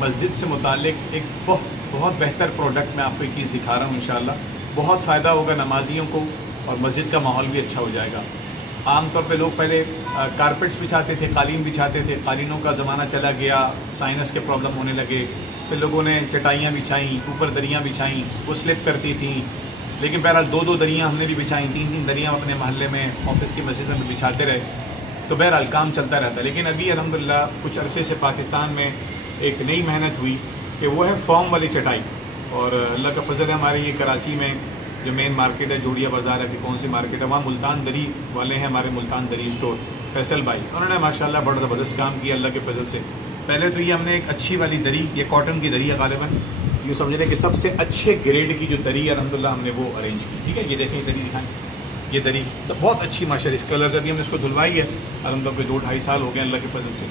मस्जिद से मुताल्लिक़ एक बहुत बेहतर प्रोडक्ट मैं आपको एक चीज़ दिखा रहा हूँ। इंशाअल्लाह बहुत फ़ायदा होगा नमाजियों को और मस्जिद का माहौल भी अच्छा हो जाएगा। आमतौर पे लोग पहले कारपेट्स बिछाते थे, कालीन बिछाते थे, कालीनों का ज़माना चला गया, साइनस के प्रॉब्लम होने लगे, फिर लोगों ने चटाइयाँ बिछाईं, ऊपर दरियाँ बिछाईं, वो स्लिप करती थी। लेकिन बहरहाल 2-2 दरियाँ हमने भी बिछाईं, 3-3 दरियाँ अपने महल्ले में, ऑफिस की मस्जिद में बिछाते रहे, तो बहरहाल काम चलता रहता। लेकिन अभी अल्हम्दुलिल्लाह कुछ अरसे से पाकिस्तान में एक नई मेहनत हुई कि वो है फॉर्म वाली चटाई। और अल्लाह का फ़ज़ल है, हमारे ये कराची में जो मेन मार्केट है, जोड़िया बाज़ार है कि कौन सी मार्केट है, वहाँ मुल्तान दरी वाले हैं, हमारे मुल्तान दरी स्टोर, फैसल भाई, उन्होंने माशाल्लाह बड़ा ज़बरदस्त काम किया अल्लाह के फ़ज़ल से। पहले तो ये हमने एक अच्छी वाली दरी, ये कॉटन की दरी है गालिबन, यूँ समझने कि सबसे अच्छे ग्रेड की जो दरी है अल्हम्दुलिल्लाह हमने वो अरेंज की। ठीक है, ये देखें दरी दिखाएँ, ये दरी सब बहुत अच्छी माशाल्लाह, इस कलर से अभी हमने इसको धुलवाई है अल्हम्दुलिल्लाह, 2-2.5 साल हो गए अल्लाह के फ़ज़ल से।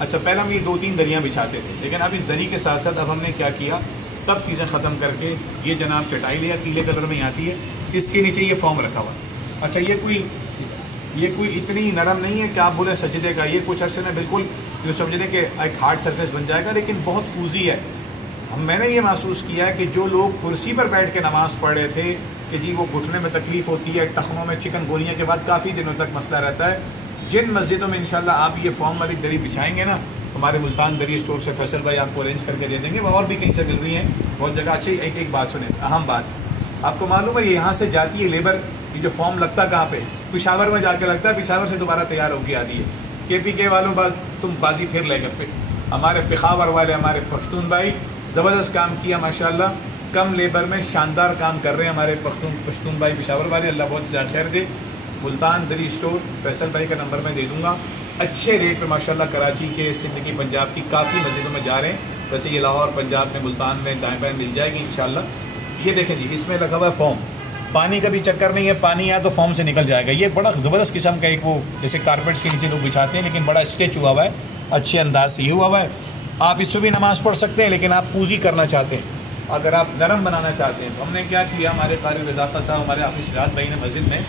अच्छा, पहले हम ये 2-3 दरियाँ बिछाते थे, लेकिन अब इस दरी के साथ साथ अब हमने क्या किया, सब चीज़ें ख़त्म करके ये जनाब चटाई लिया, पीले कलर में आती है, इसके नीचे ये फॉर्म रखा हुआ। अच्छा, ये कोई इतनी नरम नहीं है कि आप बोले सजदे का, ये कुछ अर्से में बिल्कुल जो समझने कि एक हार्ड सरफेस बन जाएगा, लेकिन बहुत ऊजी है। मैंने ये महसूस किया है कि जो लोग कुर्सी पर बैठ के नमाज़ पढ़ रहे थे कि जी वो घुटने में तकलीफ़ होती है, टखनों में चिकन गोलियाँ के बाद काफ़ी दिनों तक मसला रहता है, जिन मस्जिदों में इंशाल्लाह आप ये फॉर्म वाली दरी बिछाएंगे ना, हमारे मुल्तान दरी स्टोर से फैसल भाई आपको अरेंज करके दे देंगे, वह और भी कहीं से मिल रही हैं बहुत जगह। अच्छी एक बात सुने, अहम बात, आपको मालूम है ये यहाँ से जाती है लेबर, ये जो फॉर्म लगता कहाँ पे, पेशावर में जाके लगता है, पेशावर से दोबारा तैयार होकर आती है। KPK वालों तुम बाजी फिर ले गए। हमारे पेशावर वाले, हमारे पश्तून भाई ज़बरदस्त काम किया माशाल्लाह, कम लेबर में शानदार काम कर रहे हैं हमारे पश्तून भाई पेशावर वाले, अल्लाह बहुत ज़्यादा खैर दे। मुल्तान दरी स्टोर फैसल भाई का नंबर मैं दे दूँगा, अच्छे रेट पे माशाल्लाह कराची के, सिंध की, पंजाब की काफ़ी मस्जिदों में जा रहे हैं। वैसे ये लाहौर, पंजाब में, मुल्तान में दाएँ बाएँ मिल जाएगी इंशाल्लाह। ये देखें जी, इसमें लगा हुआ है फॉर्म, पानी का भी चक्कर नहीं है, पानी आया तो फॉर्म से निकल जाएगा। ये बड़ा ज़बरदस्त किस्म का एक वो जैसे कारपेट्स के नीचे लोग बिछाते हैं, लेकिन बड़ा स्टिच हुआ हुआ है, अच्छे अंदाज से ये हुआ हुआ है। आप इस पर भी नमाज़ पढ़ सकते हैं, लेकिन आप पूजी करना चाहते हैं, अगर आप नरम बनाना चाहते हैं, तो हमने क्या किया, हमारे कारी रज़ाक़ा साहब, हमारे हाफ़िज़ रात भाई ने मस्जिद में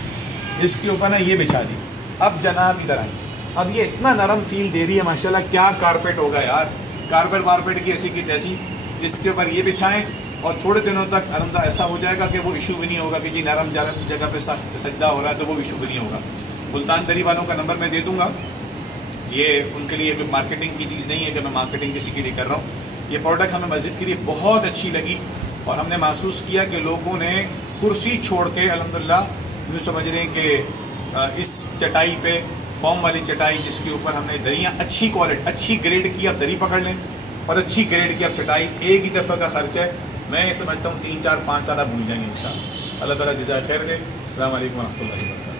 इसके ऊपर ना ये बिछा दी। अब जनाब इधर आए, अब ये इतना नरम फील दे रही है माशाल्लाह, क्या कारपेट होगा यार, कारपेट वारपेट की ऐसी की तैसी, इसके ऊपर ये बिछाएं और थोड़े दिनों तक आरमदा ऐसा हो जाएगा कि वो इशू भी नहीं होगा कि जी नरम जगह पे सजदा हो रहा है, तो वो इशू भी नहीं होगा। मुल्तान दरी वालों का नंबर मैं दे दूँगा, ये उनके लिए कोई मार्केटिंग की चीज़ नहीं है कि मैं मार्केटिंग किसी के लिए कर रहा हूँ। ये प्रोडक्ट हमें मस्जिद के लिए बहुत अच्छी लगी और हमने महसूस किया कि लोगों ने कुर्सी छोड़ के अल्हम्दुलिल्लाह यूँ समझ रहे हैं कि इस चटाई पे, फॉर्म वाली चटाई जिसके ऊपर हमने दरियाँ अच्छी क्वालिटी, अच्छी ग्रेड की आप दरी पकड़ लें और अच्छी ग्रेड की आप चटाई, एक ही दफ़ा का खर्च है, मैं ये समझता हूँ 3-4-5 साल आप भूल जाएंगे इंशाअल्लाह। अल्लाह ताला जज़ाए खैर दे। अस्सलाम वालेकुम व रहमतुल्लाहि व बरकातहू।